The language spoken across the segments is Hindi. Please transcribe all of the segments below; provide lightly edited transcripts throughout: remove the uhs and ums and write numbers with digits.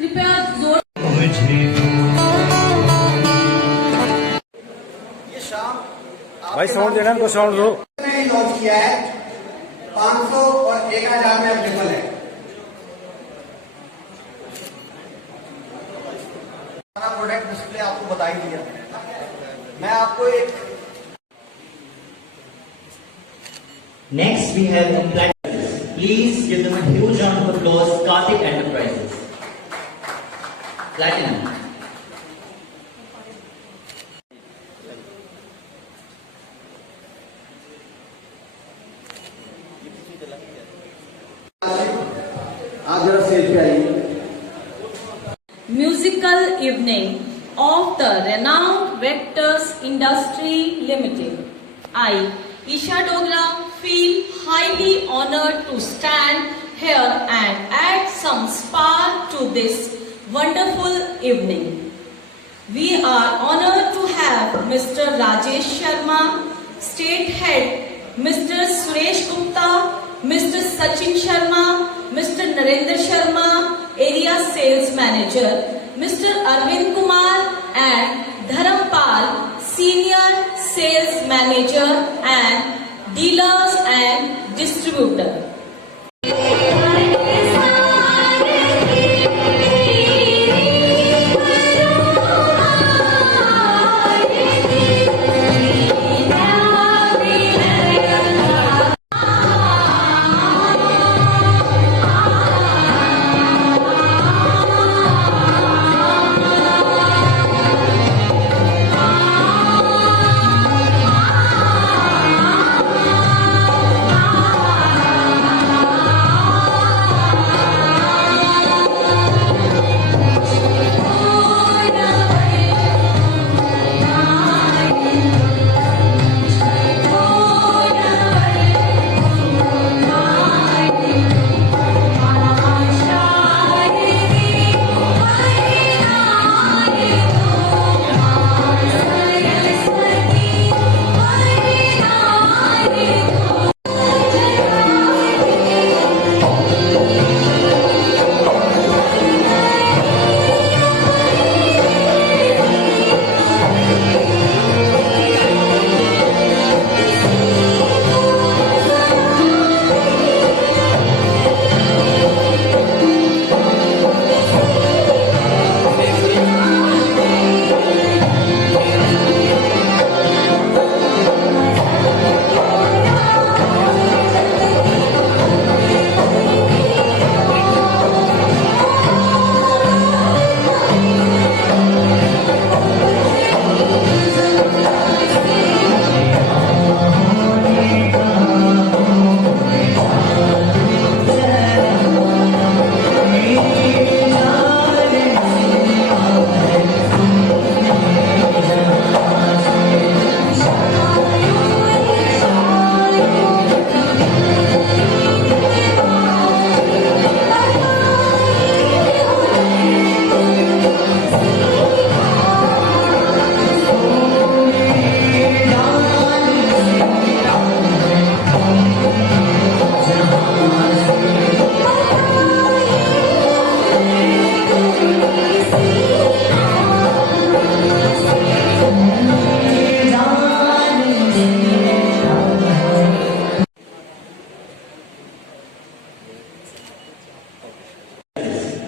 कृपया जोर। ये शाम भाई साउंड देना, इनको साउंड दो। मैंने लॉन्च किया है 500 और 1000 में अवेलेबल है। सारा प्रोडक्ट डिस्प्ले आपको बता ही दिया। मैं आपको एक Next, we have the Platinum. Please give them a huge round of applause, Karthik Enterprises. Platinum. आप जरा स्टेज पे आइए। Musical evening of the renowned Vectors Industry Limited. I, Isha Dogra, feel highly honored to stand here and add some spark to this wonderful evening. We are honored to have Mr. Rajesh Sharma, State Head, Mr. Suresh Gupta, Mr. Sachin Sharma, Mr. Narendra Sharma, Area Sales Manager, Mr. Arvind Kumar and Dharampal, Senior Sales Manager and Dealers and Distributor.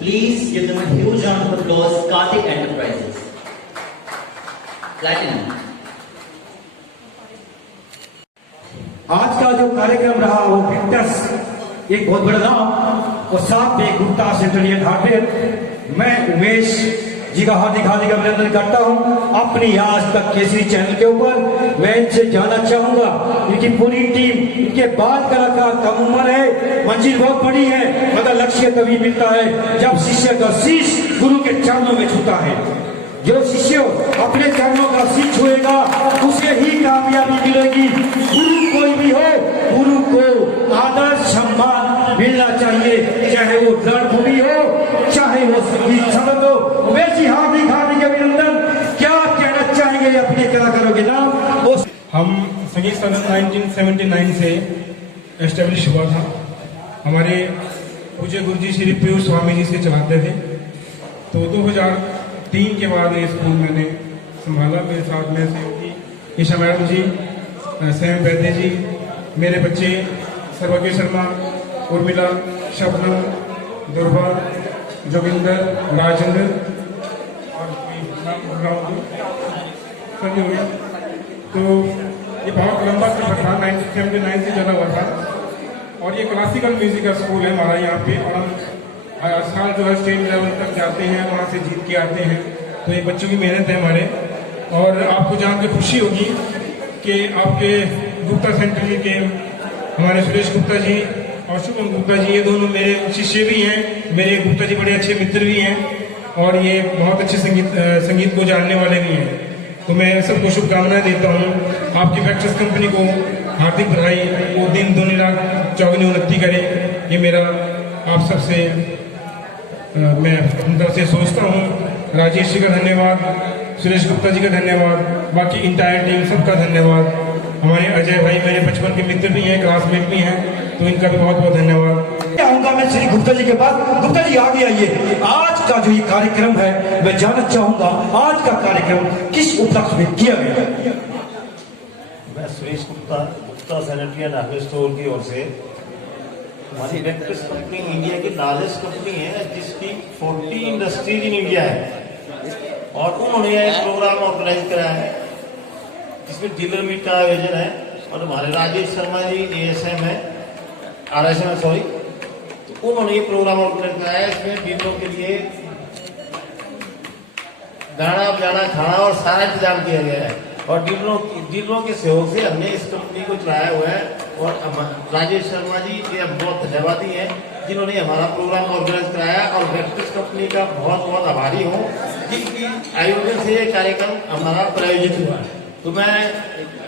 Please give them a huge round of applause, Karthik Enterprises. Platinum. आज का जो कार्यक्रम रहा वो वेक्टर्स एक बहुत बड़ा नाम और साथ में गुप्ता सेंट्रलियन हार्डवेयर। मैं उमेश जी का हार्दिक हार्दिक अभिनंदन करता हूं अपनी आज तक केसरी चैनल के ऊपर। मैं इनसे जानना चाहूंगा, इनकी पूरी टीम, इनके बाद कलाकार कम उम्र है, मंजिल बहुत बड़ी है, मगर लक्ष्य तभी मिलता है जब शिष्य का शीश गुरु के चरणों में छूता है। जो शिष्य अपने चरणों का शीश छुएगा उसे ही कामयाबी मिलेगी। गुरु कोई भी हो, गुरु को आदर सम्मान मिलना चाहिए, चाहे वो रणभूमि हो, चाहे वो संगीत शब्द हो। वैसी हार्दिक हार्दिक अभिनंदन। क्या कहना चाहेंगे अपने कलाकारों के नाम? हम संगीत सदन 1979 से एस्टेब्लिश हुआ था। हमारे पूज्य गुरु जी श्री पीयूष स्वामी जी से चलाते थे तो 2003 के बाद ये स्कूल मैंने संभाला। मेरे साथ में सहयोगी ईशा मैडम जी, सैम वैद्य जी, मेरे बच्चे सर्वज्ञ शर्मा, उर्मिला, शबनम, दुर्वा, जोगिंदर, राजेंद्र और सभी हो गया। तो ये बहुत लंबा सफर था, 1979 से चला हुआ था। और ये क्लासिकल म्यूजिक का स्कूल है हमारा यहाँ पे, और हम हर साल जो है स्टेट लेवल तक जाते हैं, वहाँ से जीत के आते हैं। तो ये बच्चों की मेहनत है हमारे। और आपको जान के खुशी होगी कि आपके गुप्ता सेंटर के हमारे सुरेश गुप्ता जी और शुभम गुप्ता जी, ये दोनों मेरे शिष्य भी हैं। मेरे गुप्ता जी बड़े अच्छे मित्र भी हैं, और ये बहुत अच्छे संगीत को जानने वाले भी हैं। तो मैं सबको शुभकामनाएं देता हूँ। आपकी वैक्टर्स कंपनी को हार्दिक बधाई, वो दिन दुनी रात चौगनी उन्नति करे, ये मेरा आप सबसे मैं अंदर से सोचता हूँ। राजेश जी का धन्यवाद, सुरेश गुप्ता जी का धन्यवाद, बाकी इंटायर टीम सबका धन्यवाद। हमारे अजय भाई मेरे बचपन के मित्र भी हैं, क्लासमेट भी हैं, तो इनका भी बहुत बहुत धन्यवाद। आऊंगा मैं श्री गुप्ता जी के पास। गुप्ता जी आगे आइए। आज का जो ये कार्यक्रम है, मैं जानना चाहूंगा आज का कार्यक्रम किस उपलक्ष्य में किया गया। मैं Suresh Gupta, Gupta sanitary and hardware store की ओर से, हमारी वैक्टर्स कंपनी इंडिया की लार्जेस्ट कंपनी है, जिसकी 40 इंडस्ट्रीज इन इंडिया है। और उन्होंने एक प्रोग्राम ऑर्गेनाइज कराया है जिसमें डीलर मीट का आयोजन है। और हमारे राजेश शर्मा जी ASM है, RSM है सॉरी, तो उन्होंने ये प्रोग्राम ऑर्गेनाइज कराया है। इसमें डीलरों के लिए गाना बजाना, खाना और सारा इंतजाम किया गया है। और डीलरों के सहयोग से हमने इस कंपनी को चलाया हुआ है। और राजेश शर्मा जी के बहुत धन्यवादी हैं जिन्होंने हमारा प्रोग्राम ऑर्गेनाइज कराया। और वैक्टर्स कंपनी का बहुत बहुत आभारी हूँ जिनकी आयोजन से ये कार्यक्रम हमारा प्रायोजित हुआ है। तो मैं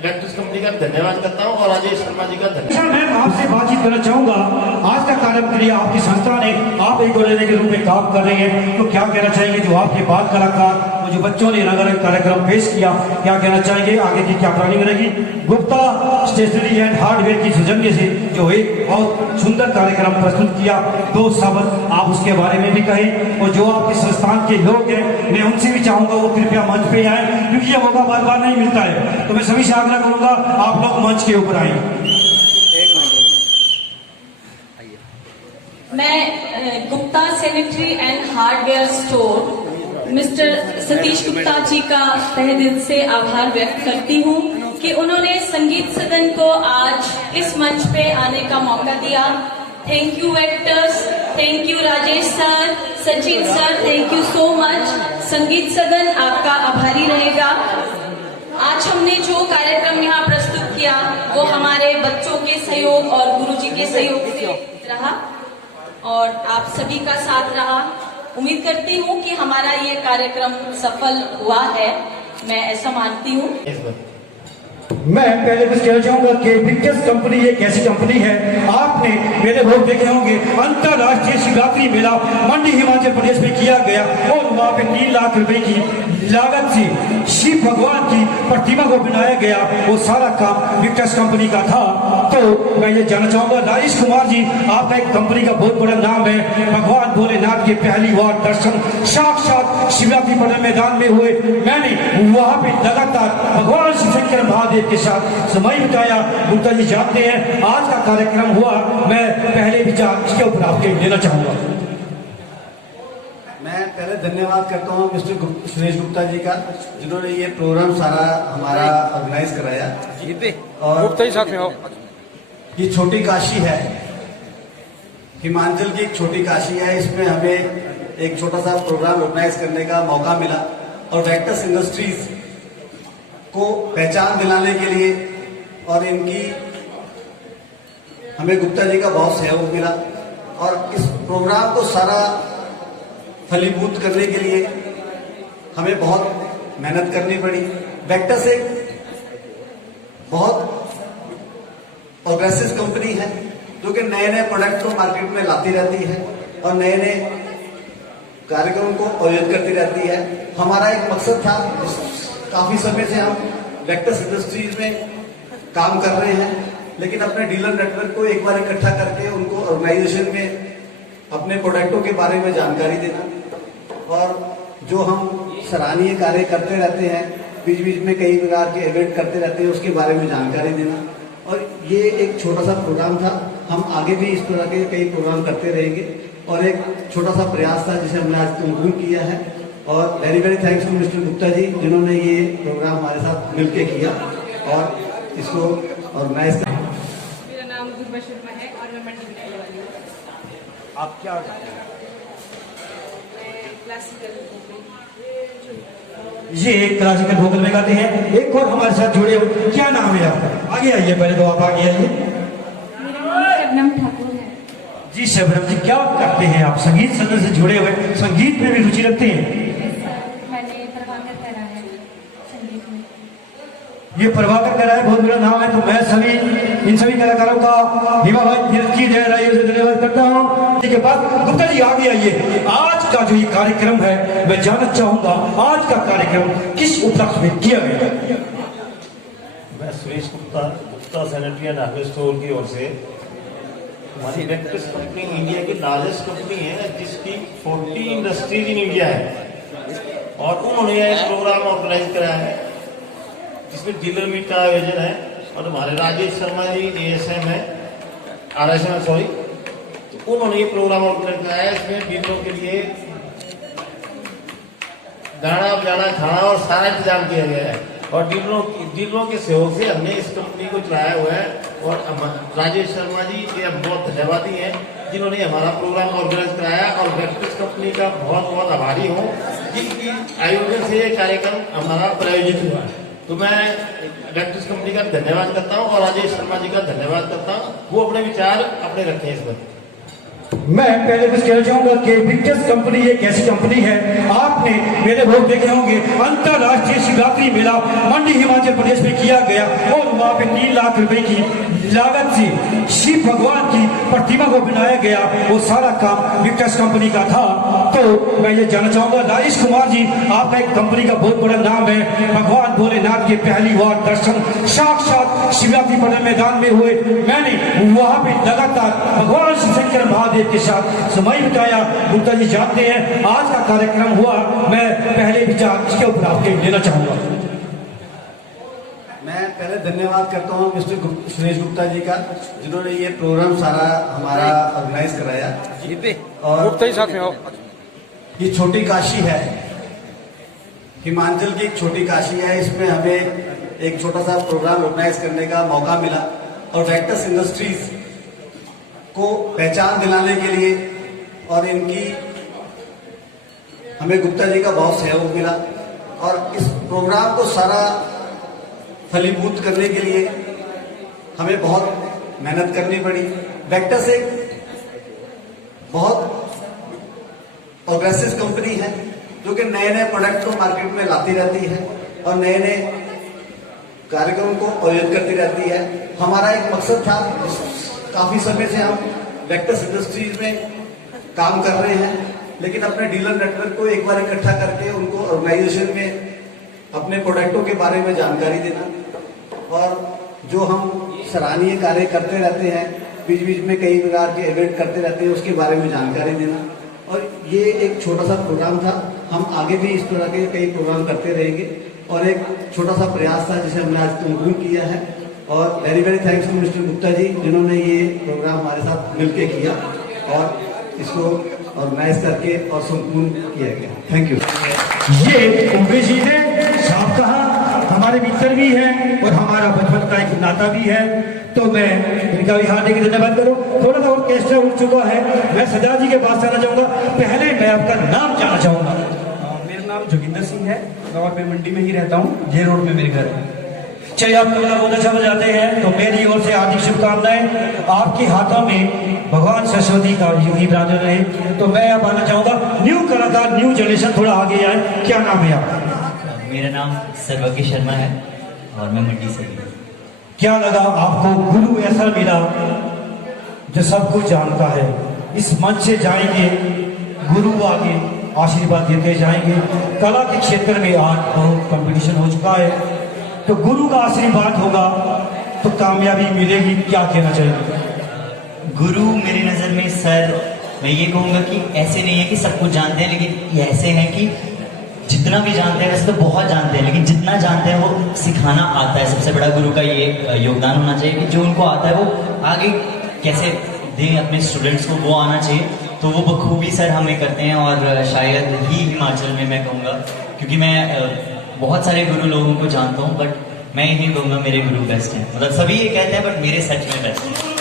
वैक्टर्स कंपनी का धन्यवाद करता हूँ और राजेश शर्मा जी का धन्यवाद। मैं आपसे बातचीत करना चाहूंगा। आज का कार्यक्रम के लिए आपकी संस्था ने आप एक लेने के रूप में काम कर रही है, तो क्या कहना चाहेंगे जो आपके बाल कलाकार, जो बच्चों ने अलग अलग कार्यक्रम पेश किया, क्या कहना चाहेंगे, आगे की क्या प्लानिंग रहेगी? गुप्ता स्टेशनरी एंड हार्डवेयर की सौजन्य से जो एक बहुत सुंदर कार्यक्रम प्रस्तुत किया, 2 शब्द आप उसके बारे में भी कहें। और जो आपके संस्थान के लोग हैं, मैं उनसे भी चाहूंगा वो कृपया मंच पे आए, क्योंकि ये मौका बार बार नहीं मिलता है। तो मैं सभी से आग्रह करूंगा आप लोग मंच के ऊपर आए। मैं Gupta sanitary and hardware store mister Satish Gupta ji का तहे दिल से आभार व्यक्त करती हूँ कि उन्होंने संगीत सदन को आज इस मंच पे आने का मौका दिया। Thank you vectors, thank you Rajesh sir, Sachin sir, thank you so much. संगीत सदन आपका आभारी रहेगा। आज हमने जो कार्यक्रम यहाँ प्रस्तुत किया वो हमारे बच्चों के सहयोग और गुरुजी के सहयोग से रहा और आप सभी का साथ रहा। उम्मीद करती हूँ कि हमारा ये कार्यक्रम सफल हुआ है, मैं ऐसा मानती हूँ। मैं पहले कुछ कहना चाहूंगा कि वैक्टर्स कंपनी एक ऐसी कंपनी है, आपने मेरे लोग देखे होंगे, अंतरराष्ट्रीय शिवरात्रि मेला मंडी हिमाचल प्रदेश में किया गया और वहाँ पे 3 लाख रुपए की लागत से शिव भगवान की प्रतिमा को बनाया गया। वो सारा काम वैक्टर्स कंपनी का था। तो मैं ये जानना चाहूंगा राजेश कुमार जी, आपका एक कंपनी का बहुत बड़ा नाम है, भगवान भोलेनाथ के पहली बार दर्शन साक्षात शिवरात्रि पर्व मैदान में हुए। मैंने वहाँ पे लगातार भगवान शिव शंकर महादेव के साथ समय बिताया। गुप्ता जी जानते हैं आज का कार्यक्रम हुआ, मैं पहले विचार इसके ऊपर आपके लेना चाहूंगा। मैं पहले धन्यवाद करता हूँ मिस्टर सुरेश गुप्ता जी का, जिन्होंने ये प्रोग्राम सारा हमारा ऑर्गेनाइज कराया। और गुप्ता जी साथ में हो। ये छोटी काशी है, हिमाचल की एक छोटी काशी है। इसमें हमें एक छोटा सा प्रोग्राम ऑर्गेनाइज करने का मौका मिला और वैक्टर्स इंडस्ट्रीज को पहचान दिलाने के लिए और इनकी हमें गुप्ता जी का बहुत सहयोग मिला। और इस प्रोग्राम को सारा फलीभूत करने के लिए हमें बहुत मेहनत करनी पड़ी। वैक्टर्स एक बहुत अग्रेसिव कंपनी है जो कि नए नए प्रोडक्ट को मार्केट में लाती रहती है और नए नए कार्यक्रम को आयोजित करती रहती है। हमारा एक मकसद था, काफी समय से हम वैक्टर्स इंडस्ट्रीज में काम कर रहे हैं, लेकिन अपने डीलर नेटवर्क को एक बार इकट्ठा करके उनको ऑर्गेनाइजेशन में अपने प्रोडक्टों के बारे में जानकारी देना। और जो हम सराहनीय कार्य करते रहते हैं, बीच बीच में कई प्रकार के इवेंट करते रहते हैं, उसके बारे में जानकारी देना। और ये एक छोटा सा प्रोग्राम था, हम आगे भी इस तरह के कई प्रोग्राम करते रहेंगे और एक छोटा सा प्रयास था जिसे हमने आज कंक्लूड किया है। और very very thanks to mister Gupta ji जिन्होंने ये प्रोग्राम हमारे साथ मिलकर किया और इसको ऑर्गेनाइज किया। मेरा नाम दुर्गा शर्मा है और मैं मंडी में रहने वाली हूँ। आप क्या करते हैं? मैं क्लासिकल ये एक क्लासिकल वोकल में गाते हैं। एक और हमारे साथ जुड़े हुए, क्या नाम है आपका? आगे आइए, पहले तो आप आगे आइए। मेरा नाम शबनम ठाकुर है। जी शबनम जी, क्या करते हैं आप? संगीत संगत से जुड़े हुए, संगीत में भी रुचि रखते हैं? मैंने प्रभाकर करा है संगीत में। ये प्रभाकर करा है, बहुत बड़ा नाम है। तो मैं इन सभी कलाकारों का हिमा भाई दिल की जय राय से धन्यवाद करता हूँ। इसके बाद गुप्ता जी आगे आइए। आज का जो ये कार्यक्रम है, मैं जानना चाहूंगा आज का कार्यक्रम किस उपलक्ष्य में किया गया? मैं Suresh Gupta sanitary and hardware store की ओर से, हमारी वेक्टर्स कंपनी इंडिया की लार्जेस्ट कंपनी है जिसकी 40 इंडस्ट्रीज इन इंडिया है और उन्होंने एक प्रोग्राम ऑर्गेनाइज कराया है जिसमें डीलर मीट का आयोजन है। और हमारे राजेश शर्मा जी ASM है, RSM सॉरी, तो उन्होंने ये प्रोग्राम ऑर्गेनाइज कराया है। इसमें डीलरों के लिए गाना बजाना खाना और सारा इंतजाम किया गया है और डीलरों के सहयोग से हमने इस कंपनी को चलाया हुआ है। और राजेश शर्मा जी के हम बहुत धन्यवादी हैं जिन्होंने हमारा प्रोग्राम ऑर्गेनाइज कराया और वेक्टर्स कंपनी का बहुत बहुत आभारी हूँ जिनकी आयोजन से ये कार्यक्रम हमारा प्रायोजित हुआ है। तो मैं वेक्टर्स कंपनी का धन्यवाद करता हूँ और राजेश शर्मा जी का धन्यवाद करता हूँ, वो अपने विचार अपने रखे इस पर। मैं पहले कुछ कहना चाहूंगा कि विक्टर्स कंपनी एक ऐसी कंपनी है, आपने मेरे लोग देखे होंगे अंतरराष्ट्रीय शिवरात्रि मेला मंडी हिमाचल प्रदेश में किया गया और वहां पे 3 लाख रुपए की लागत से शिव भगवान की प्रतिमा को बनाया गया। वो सारा काम विक्टर्स कंपनी का था। तो मैं ये जानना चाहूंगा राजेश कुमार जी, आपका एक कंपनी का बहुत बड़ा नाम है। भगवान भोलेनाथ के पहली बार दर्शन साक्षात शिवरात्रि पर्व मैदान में हुए। मैंने वहां पे लगातार भगवान शिव शंकर महादेव के साथ समय बिताया। गुप्ता जी जानते हैं आज का कार्यक्रम हुआ, मैं पहले विचार इसके ऊपर आपके लेना चाहूंगा। मैं पहले धन्यवाद करता हूँ मिस्टर सुरेश गुप्ता जी का जिन्होंने ये प्रोग्राम सारा हमारा ऑर्गेनाइज कराया। और ये छोटी काशी है, हिमाचल की एक छोटी काशी है। इसमें हमें एक छोटा सा प्रोग्राम ऑर्गेनाइज करने का मौका मिला और वेक्टर्स इंडस्ट्रीज को पहचान दिलाने के लिए और इनकी हमें गुप्ता जी का बहुत सहयोग मिला और इस प्रोग्राम को सारा फलीभूत करने के लिए हमें बहुत मेहनत करनी पड़ी। वेक्टर्स एक बहुत प्रोग्रेसिव कंपनी है जो कि नए नए प्रोडक्ट को मार्केट में लाती रहती है और नए नए कार्यक्रम को आयोजित करती रहती है। हमारा एक मकसद था, काफी समय से हम वेक्टर्स इंडस्ट्रीज में काम कर रहे हैं, लेकिन अपने डीलर नेटवर्क को एक बार इकट्ठा करके उनको ऑर्गेनाइजेशन में अपने प्रोडक्टों के बारे में जानकारी देना और जो हम सराहनीय कार्य करते रहते हैं, बीच बीच में कई प्रकार के इवेंट करते रहते हैं, उसके बारे में जानकारी देना। और ये एक छोटा सा प्रोग्राम था, हम आगे भी इस तरह के कई प्रोग्राम करते रहेंगे और एक छोटा सा प्रयास था जिसे हमने आज कंक्लूड किया है। और very very thanks to mister Gupta ji जिन्होंने ये प्रोग्राम हमारे साथ मिलकर किया और इसको ऑर्गेनाइज करके और संपूर्ण किया गया। Thank you. ये उमेश जी ने साफ कहा, हमारे मित्र भी हैं और हमारा बचपन का एक नाता भी है, तो मैं इनका भी हार्दिक धन्यवाद करूं। थोड़ा सा ऑर्केस्ट्रा उठ चुका है, मैं सदा जी के पास जाना चाहूंगा। पहले मैं आपका नाम जानना चाहूंगा। मेरा नाम जोगिंदर सिंह है और मैं मंडी में ही रहता हूँ, जे रोड में मेरे घर है। चलिए, आप तबला बहुत अच्छा बजाते हैं, तो मेरी ओर से हार्दिक शुभकामनाएं। आपके हाथों में भगवान सरस्वती का यूं ही विराजमान रहे। तो मैं अब आना चाहूंगा न्यू कलाकार, न्यू जनरेशन थोड़ा आगे आए। क्या नाम है आपका? मेरा नाम सर्वज्ञ शर्मा है और मैं मंडी से हूँ। क्या लगा आपको गुरु ऐसा मिला जो सब कुछ जानता है? इस मंच से जाएंगे गुरु आगे आशीर्वाद देते जाएंगे। कला के क्षेत्र में आज बहुत कंपटीशन हो चुका है, तो गुरु का आशीर्वाद होगा तो कामयाबी मिलेगी। क्या कहना चाहिए? गुरु मेरी नजर में सर मैं ये कहूँगा कि ऐसे नहीं है कि सब कुछ जानते हैं, लेकिन ये ऐसे है कि जितना भी जानते हैं वैसे तो बहुत जानते हैं, लेकिन जितना जानते हैं वो सिखाना आता है। सबसे बड़ा गुरु का ये योगदान होना चाहिए कि जो उनको आता है वो आगे कैसे दें अपने स्टूडेंट्स को, वो आना चाहिए। तो वो बखूबी सर हमें करते हैं, और शायद ही हिमाचल में मैं कहूँगा, क्योंकि मैं बहुत सारे गुरु लोगों को जानता हूँ, बट मैं यही कहूँगा मेरे गुरु बेस्ट हैं। मतलब सभी ये कहते हैं बट मेरे सच में बेस्ट हैं।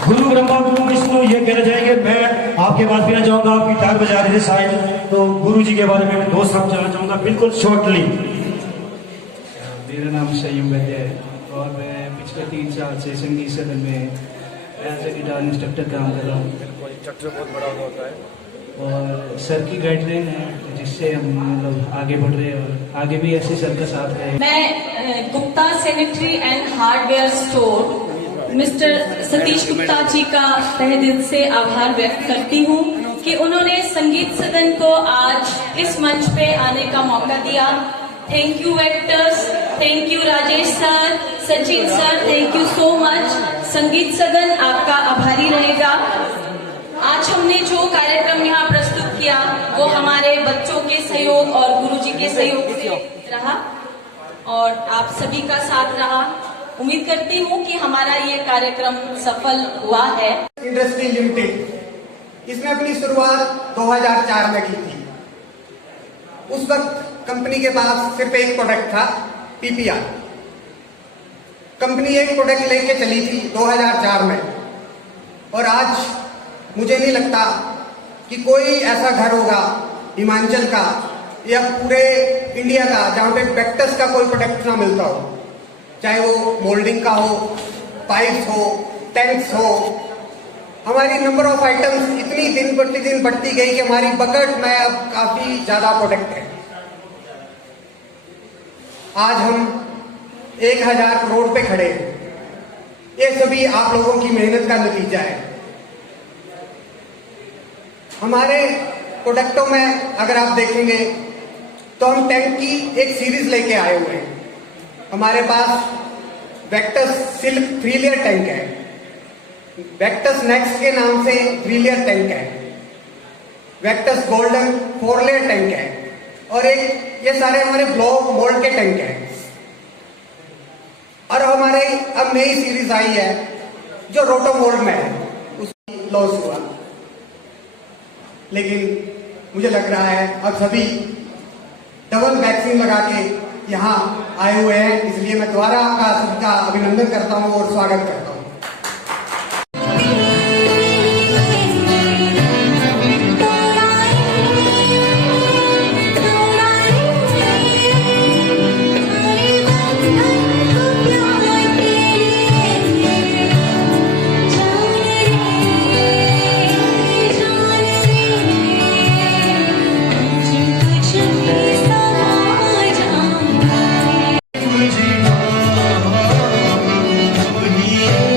गुरु ब्रह्मा गुरु विष्णु ये कहना चाहेंगे। मैं आपके बात कहना चाहूंगा, आप गिटार बजा रहे थे शायद, तो गुरु जी के बारे में मैं 2 शब्द कहना चाहूंगा, बिल्कुल शॉर्टली। मेरा नाम संयम वैद्य है और मैं पिछले 3 साल से संगीत सदन में एज ए गिटार इंस्ट्रक्टर काम कर रहा हूँ। स्ट्रक्चर बहुत बड़ा होता है और सर की गाइडलाइन है जिससे हम मतलब आगे बढ़ रहे हैं और आगे भी ऐसे सर का साथ रहे। मैं Gupta sanitary and hardware store mister Satish Gupta ji का तहे दिल से आभार व्यक्त करती हूँ कि उन्होंने संगीत सदन को आज इस मंच पे आने का मौका दिया। Thank you actors, thank you Rajesh sir, Sachin sir, thank you so much. संगीत सदन आपका आभारी रहेगा। आज हमने जो कार्यक्रम यहाँ प्रस्तुत किया वो हमारे बच्चों के सहयोग और गुरुजी के सहयोग से रहा और आप सभी का साथ रहा। उम्मीद करती हूँ कि हमारा ये कार्यक्रम सफल हुआ है। इंडस्ट्री लिमिटेड इसने अपनी शुरुआत 2004 में की थी। उस वक्त कंपनी के पास सिर्फ एक प्रोडक्ट था, पीपीआर। कंपनी एक प्रोडक्ट लेके चली थी 2004 में, और आज मुझे नहीं लगता कि कोई ऐसा घर होगा हिमाचल का या पूरे इंडिया का जहां पे वेक्टस का कोई प्रोडक्ट ना मिलता हो, चाहे वो मोल्डिंग का हो, पाइप्स हो, टैंक्स हो। हमारी नंबर ऑफ आइटम्स इतनी दिन प्रतिदिन बढ़ती गई कि हमारी बकेट में अब काफी ज्यादा प्रोडक्ट है। आज हम 1000 करोड़ पे खड़े हैं। ये सभी आप लोगों की मेहनत का नतीजा है। हमारे प्रोडक्टों में अगर आप देखेंगे तो हम टैंक की एक सीरीज लेके आए हुए हैं। हमारे पास वेक्टस सिल्क 3 लेयर टैंक है, वेक्टस नेक्स्ट के नाम से 3 लेयर टैंक है, वेक्टस गोल्डन 4 लेयर टैंक है, और एक ये सारे हमारे ब्लॉक मोल्ड के टैंक हैं। और हमारे अब नई सीरीज आई है जो रोटो मोल्ड में है, उसकी लॉस हुआ, लेकिन मुझे लग रहा है अब सभी डबल वैक्सीन लगा के यहाँ आए हुए हैं, इसलिए मैं दोबारा आपका सबका अभिनंदन करता हूँ और स्वागत करता हूँ। Yeah.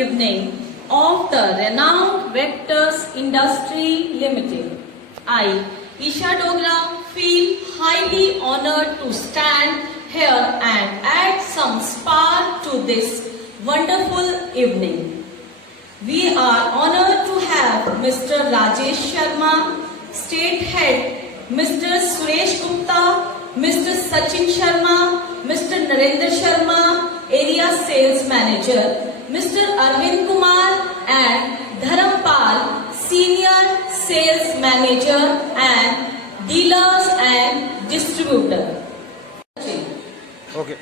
evening of the renowned Vectors Industry Limited. I, Isha Dogra, feel highly honored to stand here and add some spark to this wonderful evening. We are honored to have Mr. Rajesh Sharma, State Head, Mr. Suresh Gupta, Mr. Sachin Sharma, Mr. Narendra Sharma, Area Sales Manager, Mr. Arvind Kumar and Dharampal, Senior Sales Manager and Dealers and Distributor. Okay.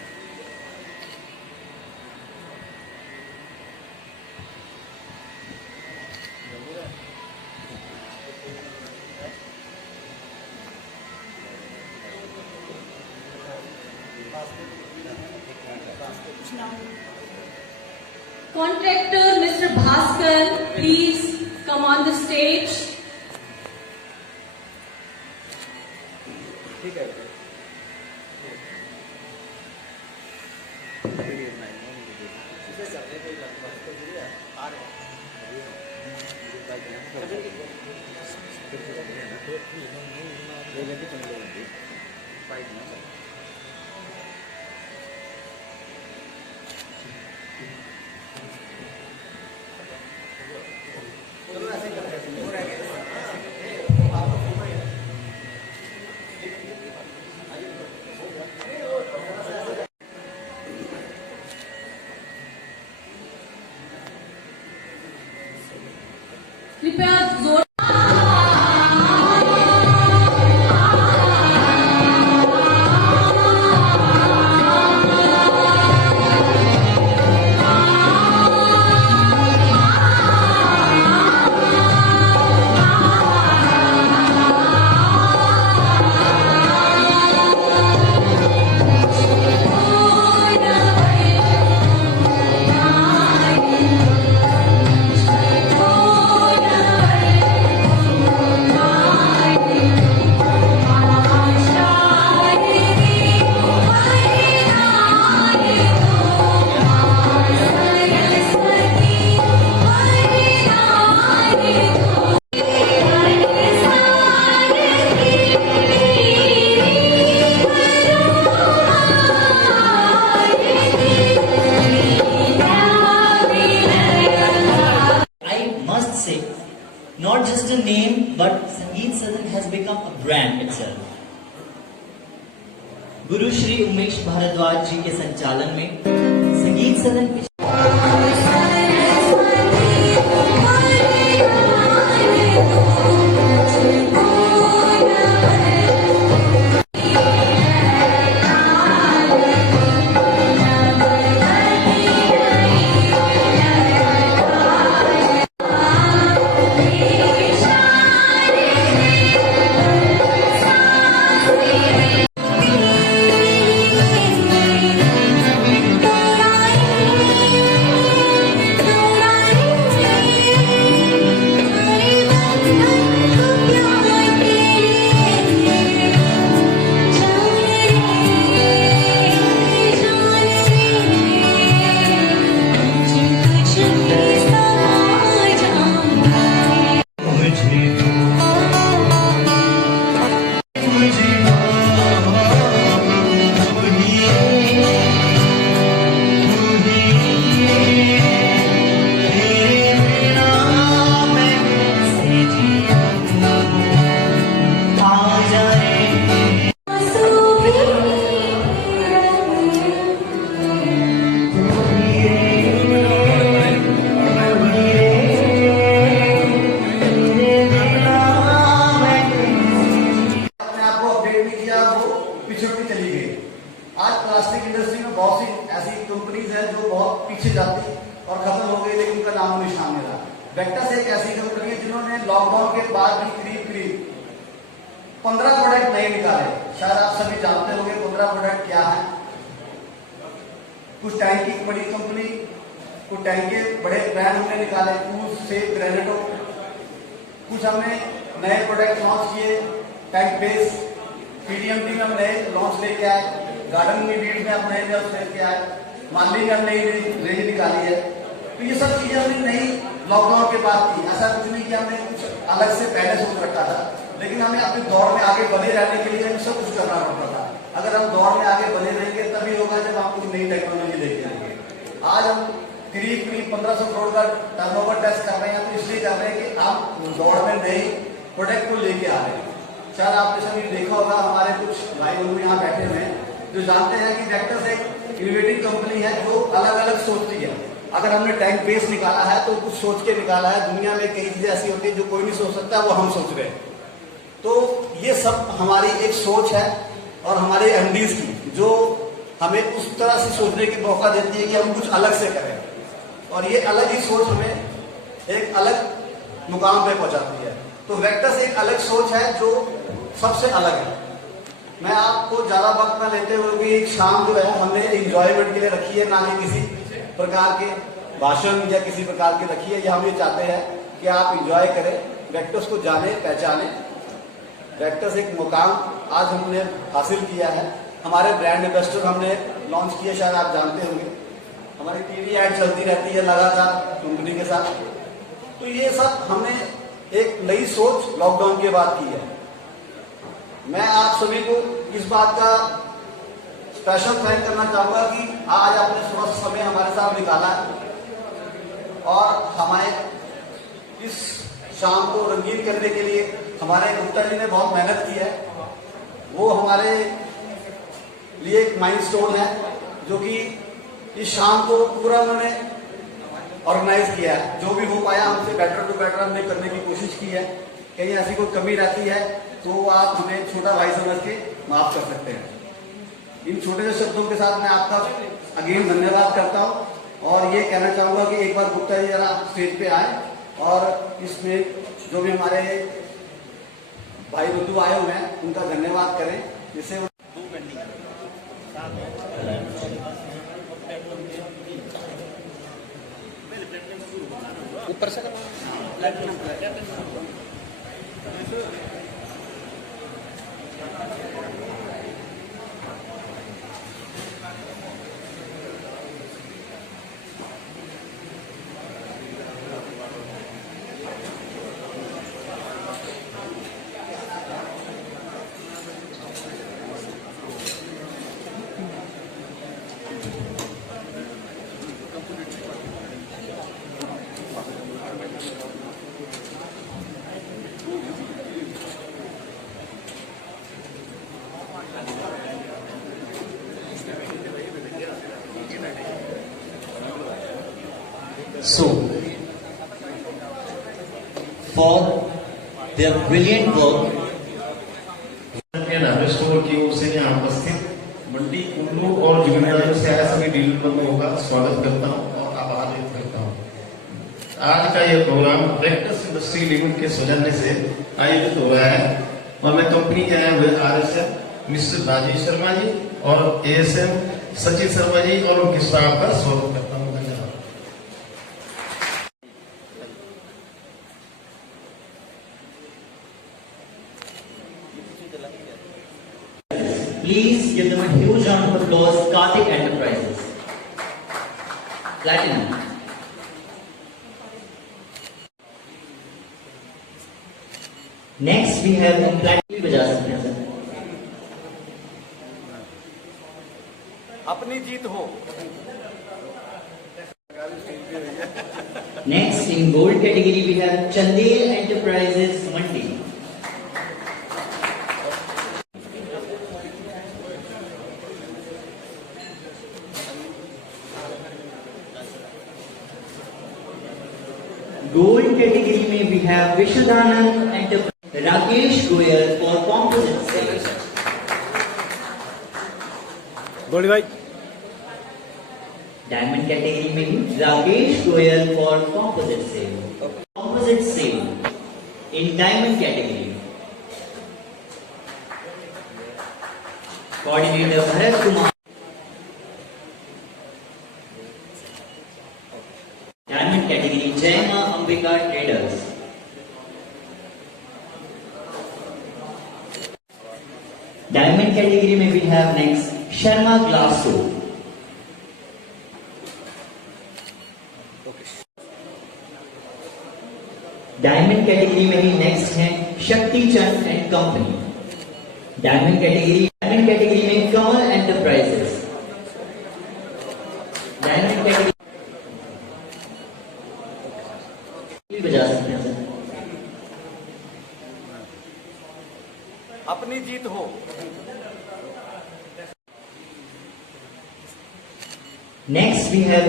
Contractor Mr. Bhaskar, please come on the stage. कृपया जोर not just a name, but Sangeet Sadan has become a brand itself. गुरु श्री उमेश भारद्वाज जी के संचालन में संगीत सदन की पिछड़ती चली गई। आज प्लास्टिक इंडस्ट्री में बहुत सी ऐसी कंपनीज है जो बहुत पीछे जाती और खत्म हो गई, लेकिन उनका नामो निशान नहीं रहा। वेक्टस एक ऐसी कंपनी है जिन्होंने लॉकडाउन के बाद भी करीब 15 प्रोडक्ट नए निकाले। शायद आप सभी जानते होंगे 15 प्रोडक्ट क्या है। कुछ टैंक की बड़ी कंपनी, कुछ टैंक के बड़े ब्रांड हमने निकाले, कूज से ग्रेनेडो। कुछ हमने नए प्रोडक्ट लॉन्च किए, टैंक बेस पीडीएमटी में हम नए लॉन्च लेके आए, गार्डन में वीड में हम नए लेके आए, माली में हम नई रेंज निकाली है। तो ये सब चीजें हमने नहीं लॉकडाउन के बाद की। ऐसा कुछ नहीं कि हमने कुछ अलग से पहले सोच रखा था, लेकिन हमें अपने दौड़ में आगे बने रहने के लिए हमें सब कुछ करना पड़ता था। अगर हम दौड़ में आगे बने रहेंगे तभी होगा जब हम कुछ नई टेक्नोलॉजी लेके आएंगे। आज हम करीब 1500 करोड़ का टर्नओवर टेस्ट कर रहे हैं, तो इसलिए कर रहे हैं कि हम दौड़ में नए प्रोडक्ट को लेके आ रहे हैं। शायद आपने सभी देखा होगा, हमारे कुछ भाई बंधु यहाँ बैठे हुए हैं जो जानते हैं कि वेक्टर्स एक इनोवेटिव कंपनी है जो अलग अलग सोचती है। अगर हमने टैंक बेस निकाला है तो कुछ सोच के निकाला है। दुनिया में कई चीजें ऐसी होती है जो कोई नहीं सोच सकता, वो हम सोच रहे हैं। तो ये सब हमारी एक सोच है और हमारे एमडीज की, जो हमें उस तरह से सोचने की मौका देती है कि हम कुछ अलग से करें, और ये अलग ही सोच हमें एक अलग मुकाम पे पहुंचाती है। तो वेक्टर्स एक अलग सोच है जो सबसे अलग है। मैं आपको ज्यादा वक्त न लेते हुए भी एक शाम जो है हमने एंजॉयमेंट के लिए रखी है, ना कि किसी प्रकार के भाषण या किसी प्रकार की रखी है। हम ये चाहते हैं कि आप एंजॉय करें, वेक्टर्स को जाने पहचाने। वेक्टर्स एक मुकाम आज हमने हासिल किया है। हमारे ब्रांड एम्बेसडर हमने लॉन्च किया, शायद आप जानते होंगे। हमारी टीवी एड चलती रहती है लगातार कंपनी के साथ। तो ये सब हमने एक नई सोच लॉकडाउन के बाद की है। मैं आप सभी को इस बात का स्पेशल थैंक करना चाहूंगा कि आज आपने थोड़ा समय हमारे साथ निकाला और हमारे इस शाम को रंगीन करने के लिए हमारे गुप्ता जी ने बहुत मेहनत की है। वो हमारे लिए एक माइलस्टोन है जो कि इस शाम को पूरा उन्होंने ऑर्गेनाइज किया है। जो भी हो पाया हमसे बेटर टू बेटर हमने करने की कोशिश की है। कहीं ऐसी कोई कमी रहती है तो आप हमें छोटा भाई समझ के माफ कर सकते हैं। इन छोटे से शब्दों के साथ मैं आपका अगेन धन्यवाद करता हूं और ये कहना चाहूंगा कि एक बार गुप्ता जी जरा स्टेज पे आए और इसमें जो भी हमारे भाई बंधु आए हुए हैं उनका धन्यवाद करें, जिससे ऊपर से So, for their brilliant work, Nagesh store की ओर से यहाँ उपस्थित मंडी कुल्लू और जुगनवालों से आए सभी डीलर बंधुओं का स्वागत करता हूँ और आभार व्यक्त करता हूँ। आज का यह प्रोग्राम वेक्टर्स इंडस्ट्री लिमिटेड के सौजन्य से आयोजित हो रहा है और मैं कंपनी के आए हुए RSM मिस्टर राजेश शर्मा जी और ASM सचिन शर्मा जी और उनके स्टाफ का स्वागत करता हूँ। please give them a huge round of applause. Karthik Enterprises, Platinum. Next we have Platinum. बजा सकते हैं सर। अपनी जीत हो। Next in gold category we have Chandel Enterprises, Mandi. Gold category में we have Vishwadhanand Enterprises, Rakesh Goyal for composite sales. गोली भाई Diamond category में भी Rakesh Goyal for composite sale. Composite sale in diamond category. Coordinator Bharat Kumar. Diamond category Jaima Ambika Traders. Diamond category में we have next Sharma Glasso. Diamond category में ही नेक्स्ट है Shakti Chand and company. Diamond category में कमल एंटरप्राइजेस। डायमंड कैटेगरी बजा सकते हैं सर। अपनी जीत हो। नेक्स्ट वी हैव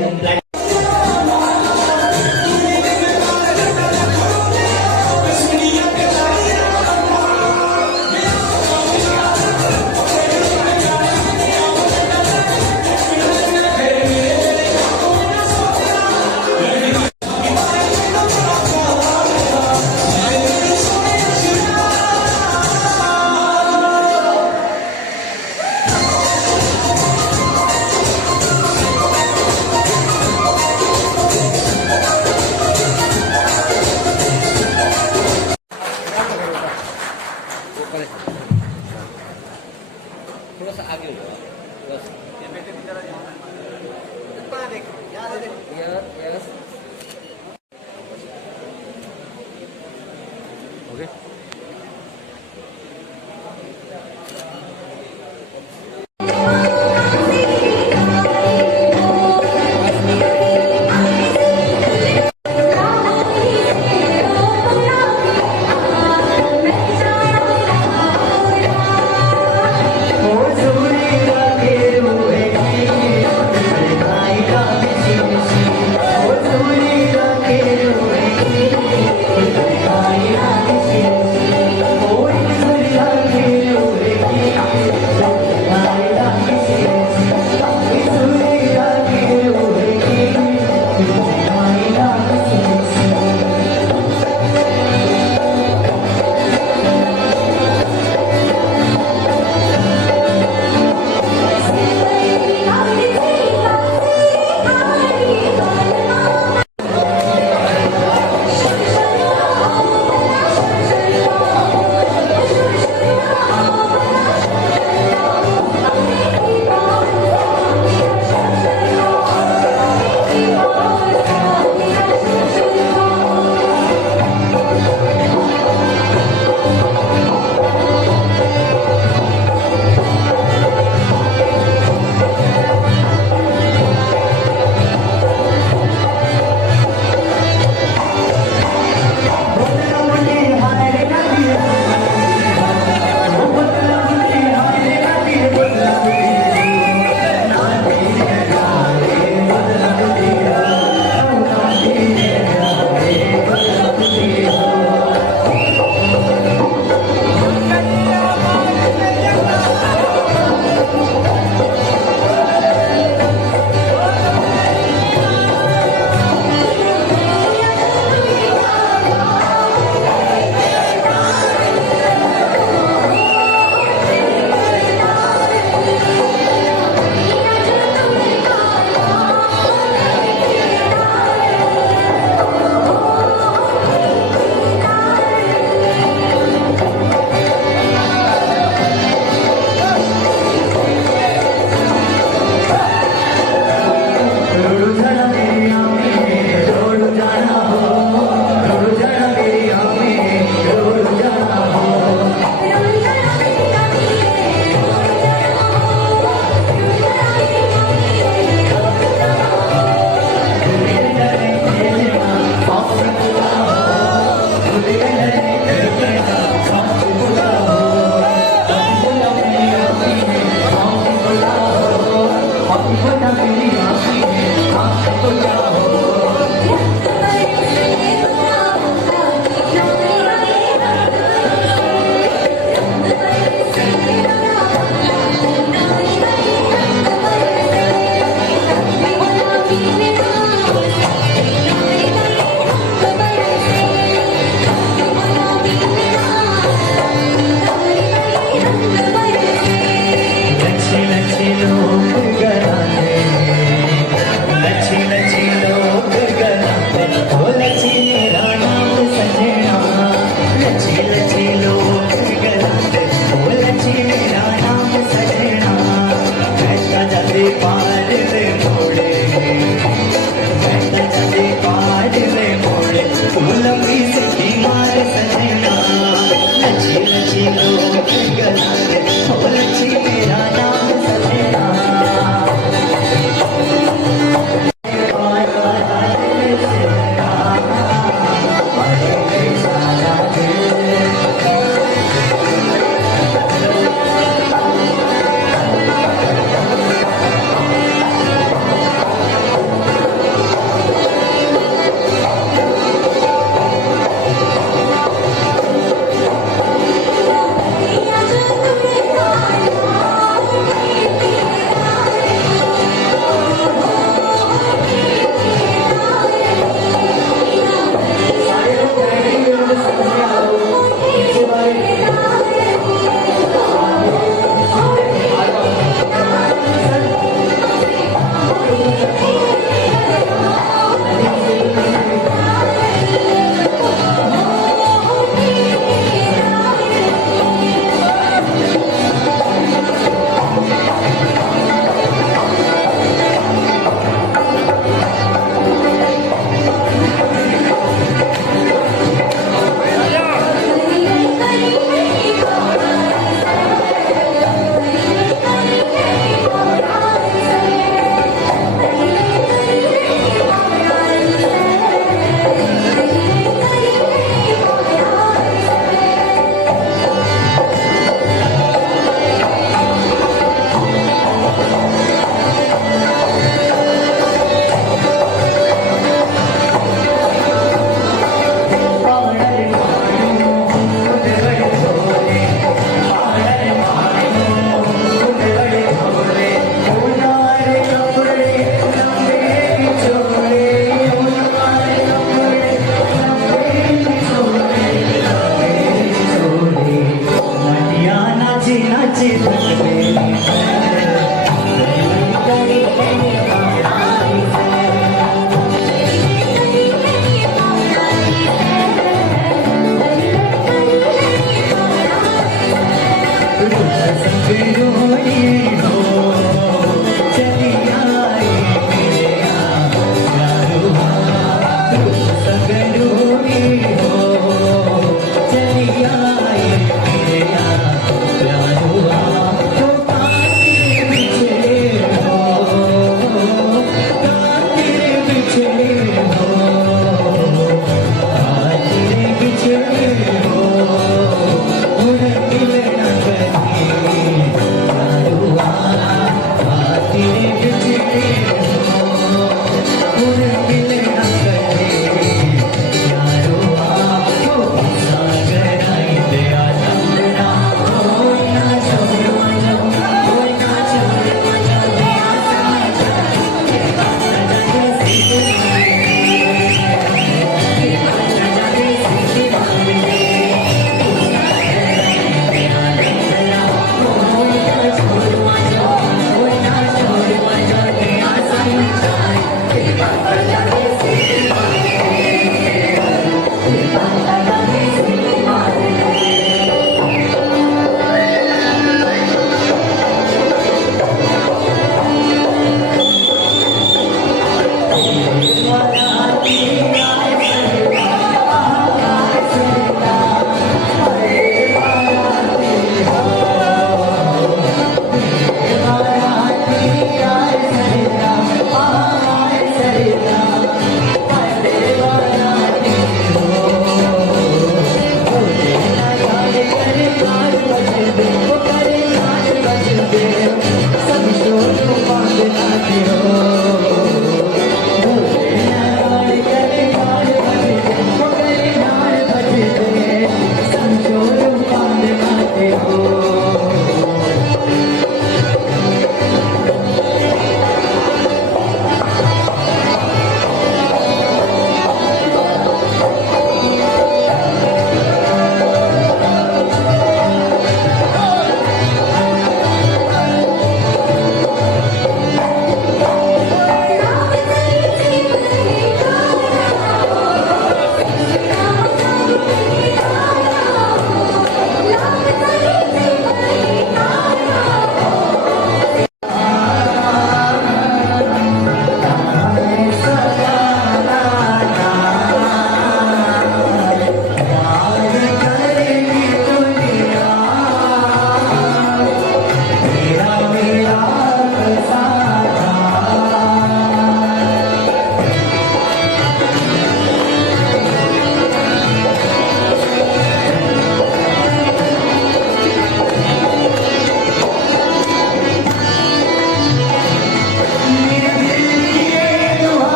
थोड़ा सा आगे हो जाओ, बस ये बेटे भी जरा यहाँ देख, यहाँ देख, यस ओके।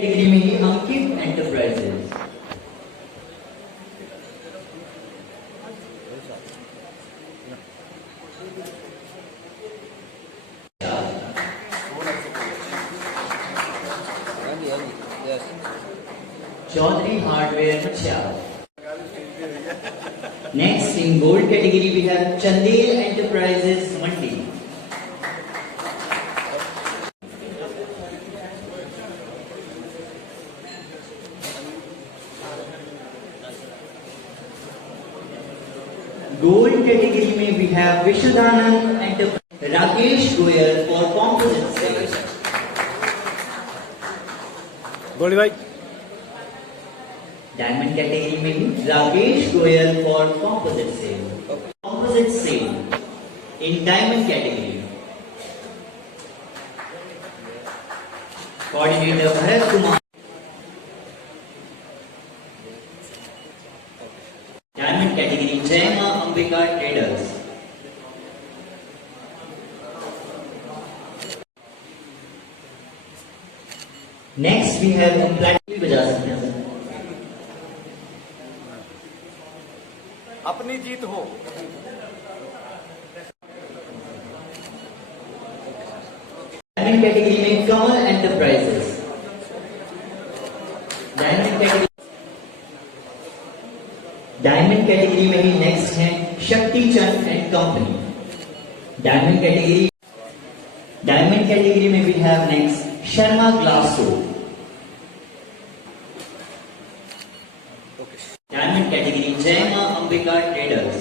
कैटेगरी में ही Ankit enterprises. Chaudhary hardware Machhiyar. Next in gold category we have Chandel Enterprises Mandi. Gold category में we have Vishwadhanand Enterprises, Rakesh Goyal for composite sales. गोली भाई Diamond category में ही Rakesh Goyal for composite sale. Composite sale in diamond category. Coordinator Bharat Kumar. Diamond category Jai Ma Ambika Traders. Next we have a platinum बजा सकते हैं। अपनी जीत हो। डायमंड कैटेगरी में कमल एंटरप्राइजेस। डायमंड कैटेगरी में ही नेक्स्ट है Shakti Chand and company. Diamond category में वी हैव नेक्स्ट शर्मा ग्लासो। Diamond category Jai Maa Ambika traders.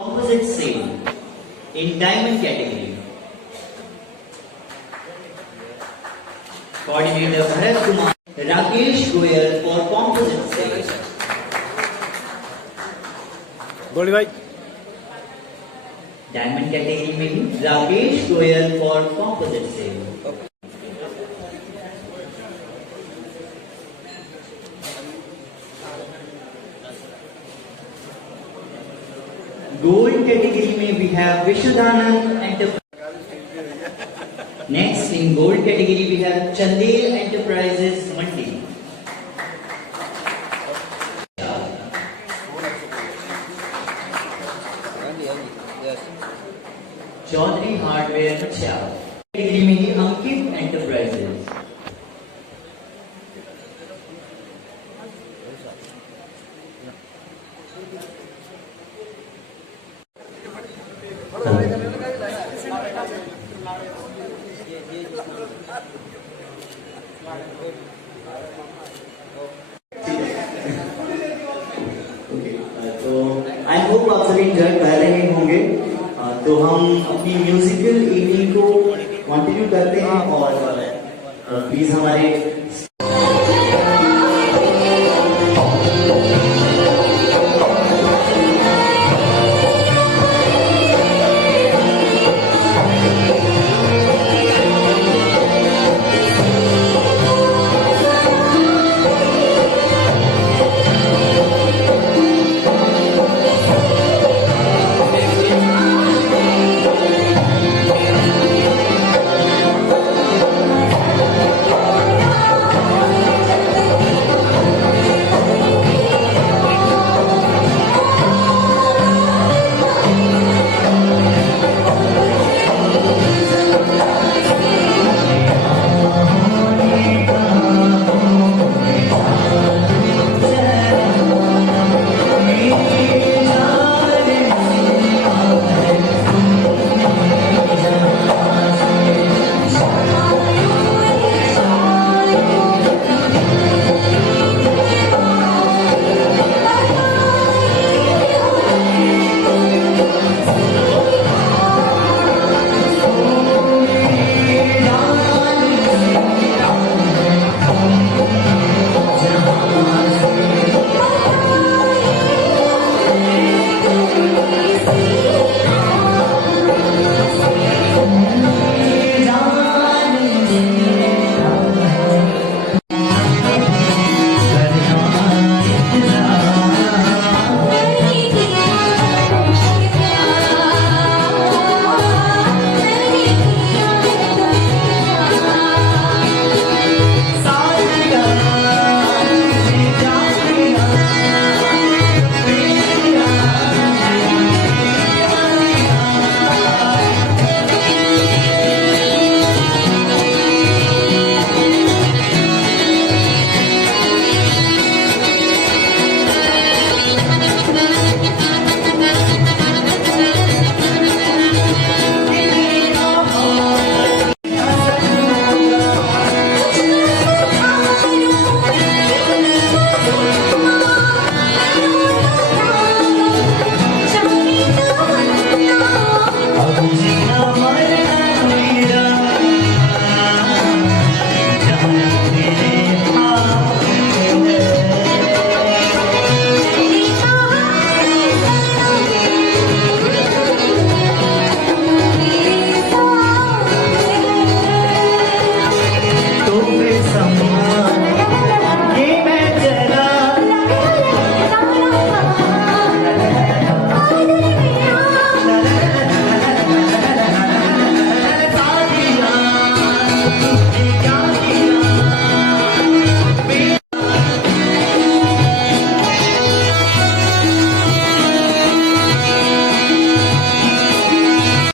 Composite sale in diamond category. Coordinator Bharat Kumar, Rakesh Goyal for composite sale. गोली भाई Diamond category में ही Rakesh Goyal for composite sale. Gold category में we have Vishwadhanand Enterprises. Next in gold category we have Chandel Enterprises Mandi. Chaudhary hardware Machhiyar. Category में ही अंकित एंटरप्राइजेस। तो आई होप आप सभी एंजॉय कर रहे होंगे। तो हम अपनी म्यूजिकल इवनिंग को कंटिन्यू करते हैं और प्लीज हमारे